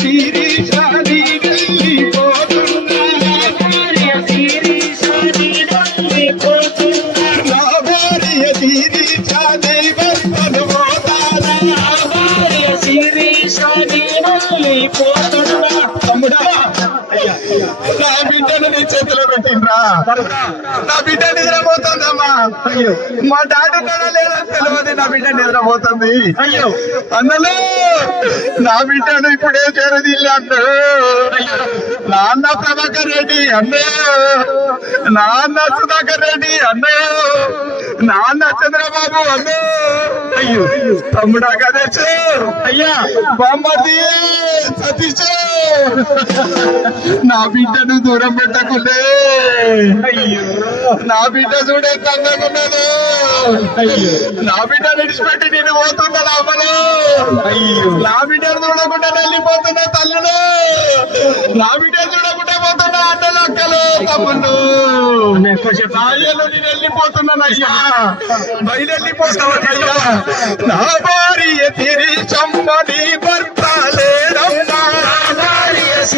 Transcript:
తీరి సారీ పెట్టిండ్రా నా బిడ్డ నిద్రపోతుందమ్మా. మా డాడీ కూడా లేదని తెలియదు నా బిడ్డ నిద్రపోతుంది. అయ్యో. అన్నలు నా బిడ్డను ఇప్పుడే చేరదిల్లు అన్ను నాన్న ప్రభాకర్ రెడ్డి అన్ను నాన్న సుధాకర్ రెడ్డి అన్ను నాన్న చంద్రబాబు అన్ను అయ్యో తమ్ముడా కదచ్చు అయ్యా బామ్మది సతీష్ నా బిడ్డను దూరం పెట్టకుండే. అయ్యో నా బిడ్డ చూడే కందకున్నది అయ్యో నా బిడ్డ విడిచిపెట్టి నేను పోతున్నా అమ్మను అయ్యో నా బిడ్డను చూడకుండా వెళ్ళిపోతున్నా తల్లులు. నా బిడ్డ చూడకుండా పోతున్నా అన్నలు అక్కలు తమ్ముళ్ళు. నేను వెళ్ళిపోతున్నానయ్యా బయలుపోతున్నానయ్యా నా భార్య తిరి చమ్మని భర్త లేడమ్మా ఈ